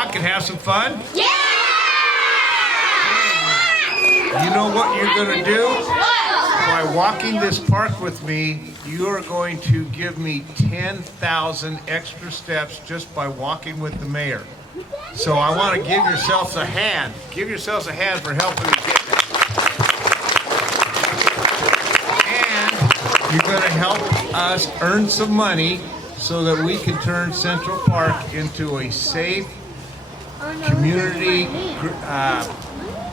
walk and have some fun? Yeah! You know what you're going to do? By walking this park with me, you are going to give me 10,000 extra steps just by walking with the mayor. So I want to give yourselves a hand. Give yourselves a hand for helping me get that. And you're going to help us earn some money so that we can turn Central Park into a safe community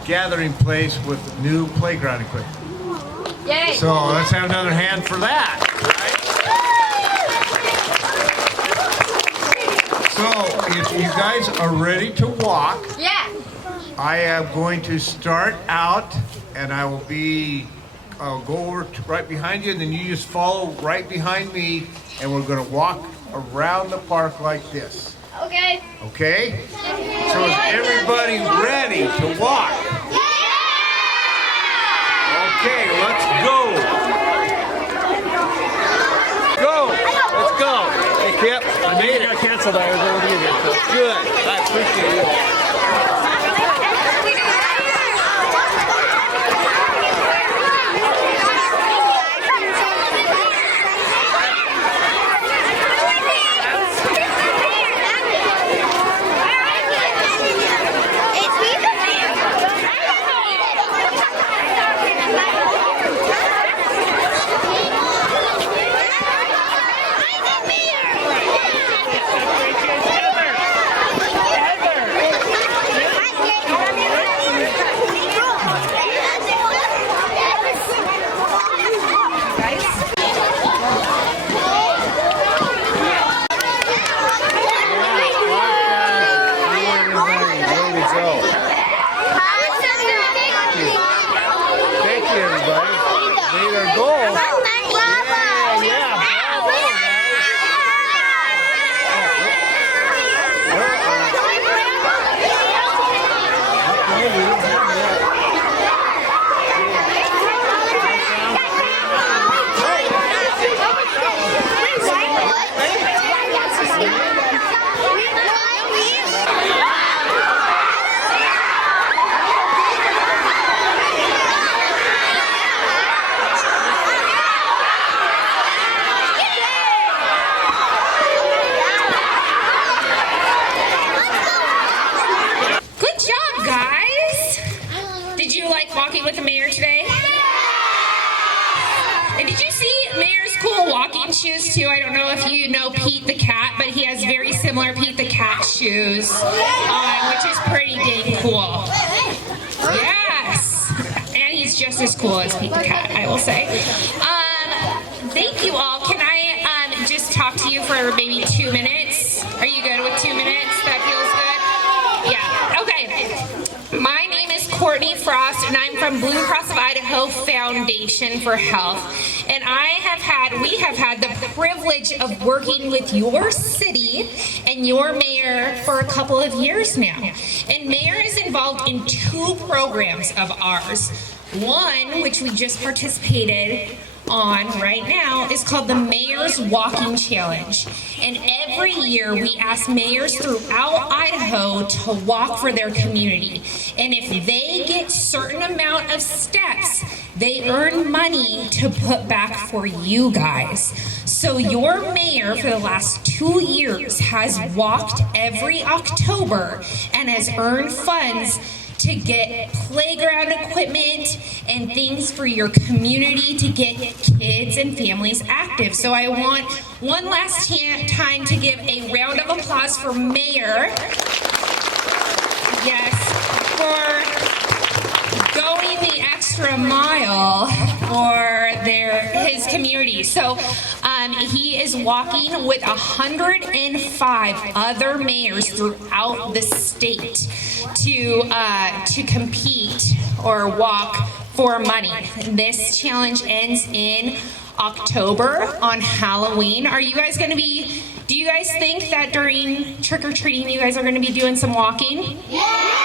gathering place with new playground equipment. Yay! So let's have another hand for that. Right? So if you guys are ready to walk, Yeah! I am going to start out and I'll go over to right behind you and then you just follow right behind me and we're going to walk around the park like this. Okay. Okay? So is everybody ready to walk? Okay, let's go. Go. Let's go. Hey, Kip, I made it. I canceled. I was able to get it. Good. I appreciate it. Shoes too. I don't know if you know Pete the cat, but he has very similar Pete the cat shoes on, which is pretty dang cool. Yes, and he's just as cool as Pete the cat, I will say. Thank you all. Can I just talk to you for maybe 2 minutes? Are you good with 2 minutes? That feels good? Yeah. Okay. My name is Courtney Frost, and I'm from Blue Cross of Idaho Foundation for Health. And we have had the privilege of working with your city and your mayor for a couple of years now. And mayor is involved in 2 programs of ours. One, which we just participated on right now, is called the Mayor's Walking Challenge. And every year we ask mayors throughout Idaho to walk for their community. And if they get certain amount of steps, they earn money to put back for you guys. So your mayor for the last 2 years has walked every October and has earned funds to get playground equipment and things for your community to get kids and families active. So I want one last time to give a round of applause for Mayor. Yes, for going the extra mile for his community. So he is walking with 105 other mayors throughout the state to compete or walk for money. This challenge ends in October on Halloween. Are you guys going to be, do you guys think that during trick-or-treating you guys are going to be doing some walking? Yes!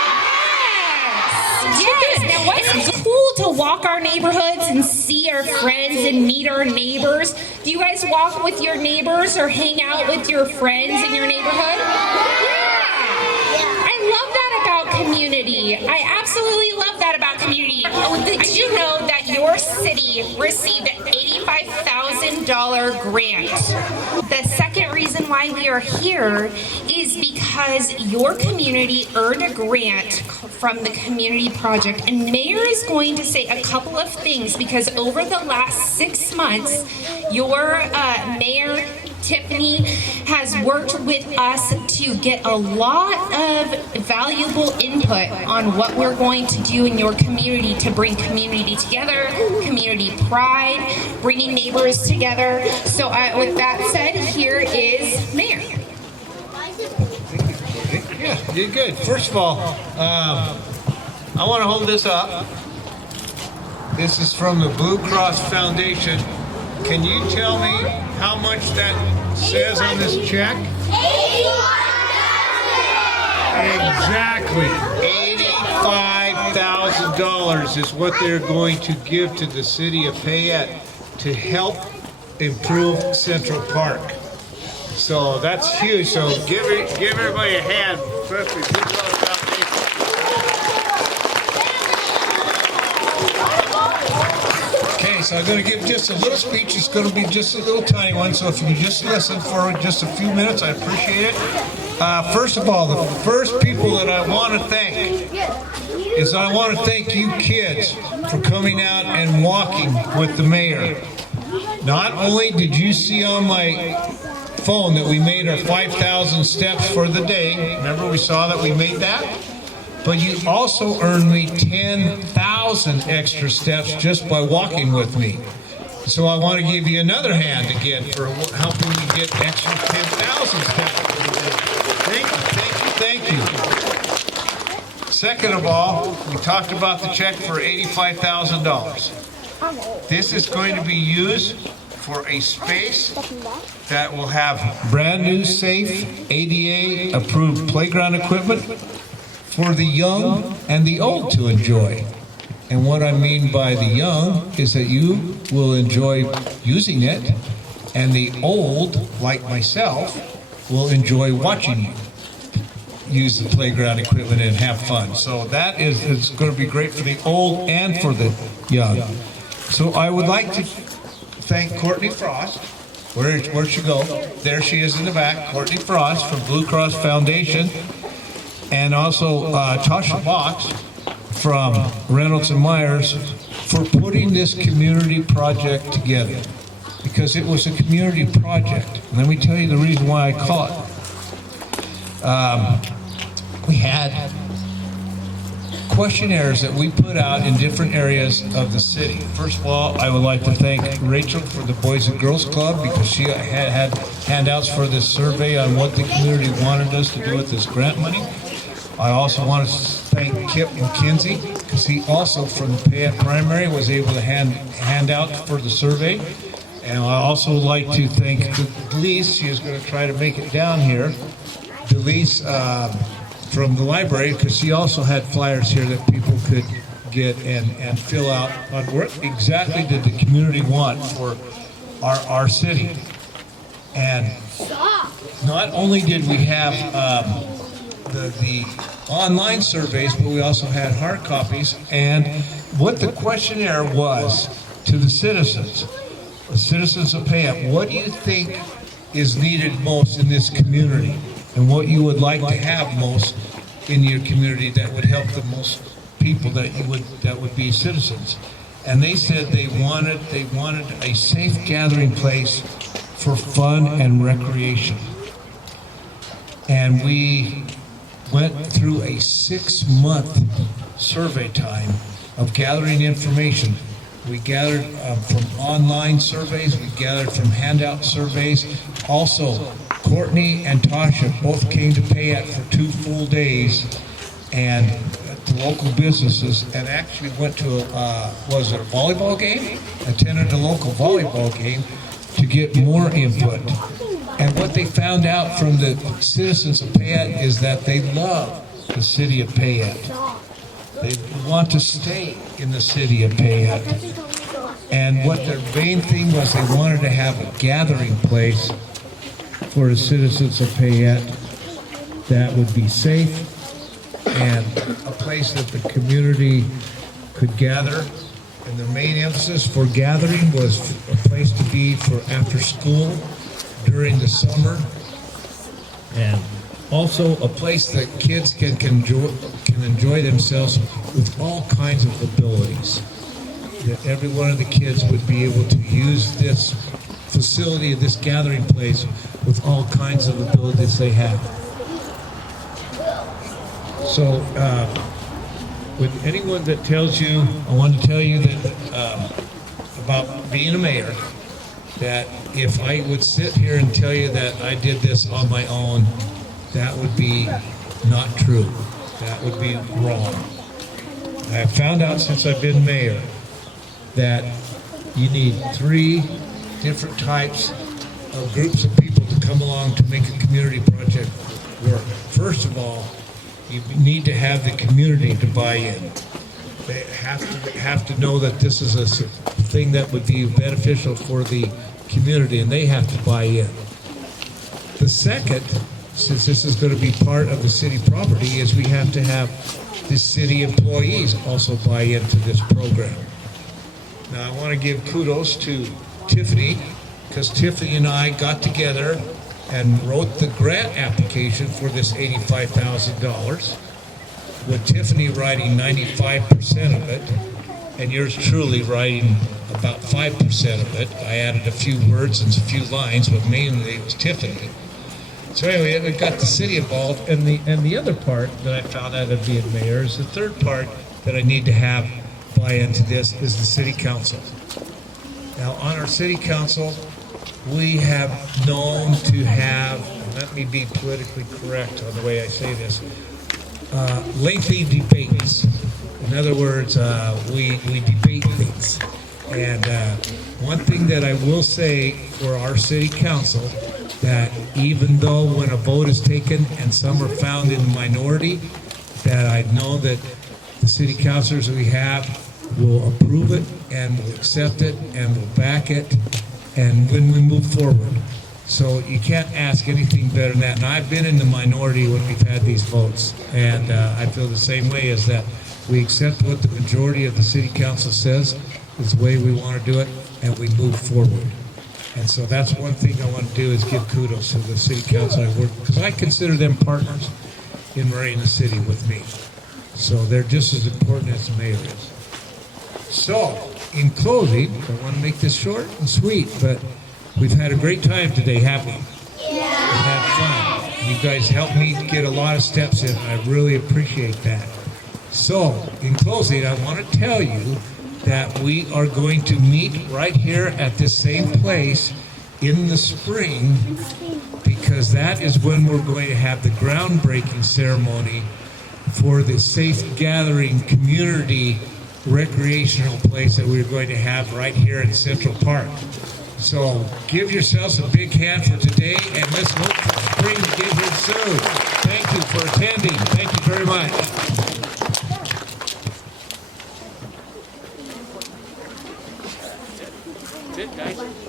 Now it's cool to walk our neighborhoods and see our friends and meet our neighbors. Do you guys walk with your neighbors or hang out with your friends in your neighborhood? Yeah! love that about community. I absolutely love that about community. Oh, did you know that your city received an $85,000 grant? The second reason why we are here is because your community earned a grant from the community project, and Mayor is going to say a couple of things because over the last 6 months, your Mayor Tiffany has worked with us to get a lot of valuable input on what we're going to do in your community to bring community together, community pride, bringing neighbors together. So with that said, here is Mayor. Yeah, you're good. First of all, I want to hold this up. This is from the Blue Cross Foundation. Can you tell me how much that says on this check? Exactly. $85,000 is what they're going to give to the City of Payette to help improve Central Park. So that's huge. So give everybody a hand, especially Blue Cross Foundation. Okay, so I'm going to give just a little speech. It's going to be just a little tiny one, so if you just listen for just a few minutes, I appreciate it. First of all, the first people that I want to thank is I want to thank you kids for coming out and walking with the mayor. Not only did you see on my phone that we made our 5,000 steps for the day, remember we saw that we made that? But you also earned me 10,000 extra steps just by walking with me. So I want to give you another hand again for helping me get extra 10,000 steps. Thank you. Second of all, we talked about the check for $85,000. This is going to be used for a space that will have brand new, safe, ADA approved playground equipment for the young and the old to enjoy. And what I mean by the young is that you will enjoy using it, and the old, like myself, will enjoy watching you use the playground equipment and have fun. So that it's going to be great for the old and for the young. So I would like to thank Courtney Frost. Where'd she go? There she is in the back. Courtney Frost from Blue Cross Foundation. And also Tasha Box from Reynolds and Myers for putting this community project together. Because it was a community project. And let me tell you the reason why I call it. We had questionnaires that we put out in different areas of the city. First of all, I would like to thank Rachel for the Boys and Girls Club because she had handouts for this survey on what the community wanted us to do with this grant money. I also want to thank Kip McKenzie because he also from the Payette Primary was able to hand out for the survey. And I also like to thank Delise. She is going to try to make it down here. Delise from the library because she also had flyers here that people could get and fill out on what exactly did the community want for our city. And not only did we have the online surveys, but we also had hard copies. And what the questionnaire was to the citizens of Payette, what do you think is needed most in this community? And what you would like to have most in your community that would help the most people that would be citizens. And they said they wanted a safe gathering place for fun and recreation. And we went through a 6-month survey time of gathering information. We gathered from online surveys, we gathered from handout surveys. Also, Courtney and Tasha both came to Payette for 2 full days and to local businesses and actually went to a volleyball game? Attended a local volleyball game to get more input. And what they found out from the citizens of Payette is that they love the city of Payette. They want to stay in the city of Payette. And what their main thing was, they wanted to have a gathering place for the citizens of Payette that would be safe, and a place that the community could gather. And the main emphasis for gathering was a place to be for after school, during the summer, and also a place that kids can enjoy themselves with all kinds of abilities. That every one of the kids would be able to use this facility, this gathering place, with all kinds of abilities they have. So, with anyone that tells you, I want to tell you that about being a mayor, that if I would sit here and tell you that I did this on my own, that would be not true. That would be wrong. I have found out since I've been mayor that you need 3 different types of groups of people to come along to make a community project work. First of all, you need to have the community to buy in. They have to know that this is a thing that would be beneficial for the community, and they have to buy in. The second, since this is going to be part of the city property, is we have to have the city employees also buy into this program. Now, I want to give kudos to Tiffany, because Tiffany and I got together and wrote the grant application for this $85,000, with Tiffany writing 95% of it, and yours truly writing about 5% of it. I added a few words and a few lines, but mainly it was Tiffany. So anyway, we got the city involved, and the other part that I found out of being mayor is the third part that I need to have buy into this is the city council. Now, on our city council, we have known to have, let me be politically correct on the way I say this, lengthy debates. In other words, we debate things. And one thing that I will say for our city council, that even though when a vote is taken and some are found in the minority, that I know that the city councilors we have will approve it and will accept it and will back it, and when we move forward. So you can't ask anything better than that. And I've been in the minority when we've had these votes, and I feel the same way, is that we accept what the majority of the city council says is the way we want to do it, and we move forward. And so that's one thing I want to do, is give kudos to the city council I work, because I consider them partners in running the city with me. So they're just as important as the mayor is. So, in closing, I want to make this short and sweet, but we've had a great time today, haven't we? Yeah. We've had fun. You guys helped me get a lot of steps in. I really appreciate that. So, in closing, I want to tell you that we are going to meet right here at this same place in the spring, because that is when we're going to have the groundbreaking ceremony for the safe gathering community recreational place that we're going to have right here in Central Park. So give yourselves a big hand for today, and let's hope for spring to get here soon. Thank you for attending. Thank you very much. That's it, guys.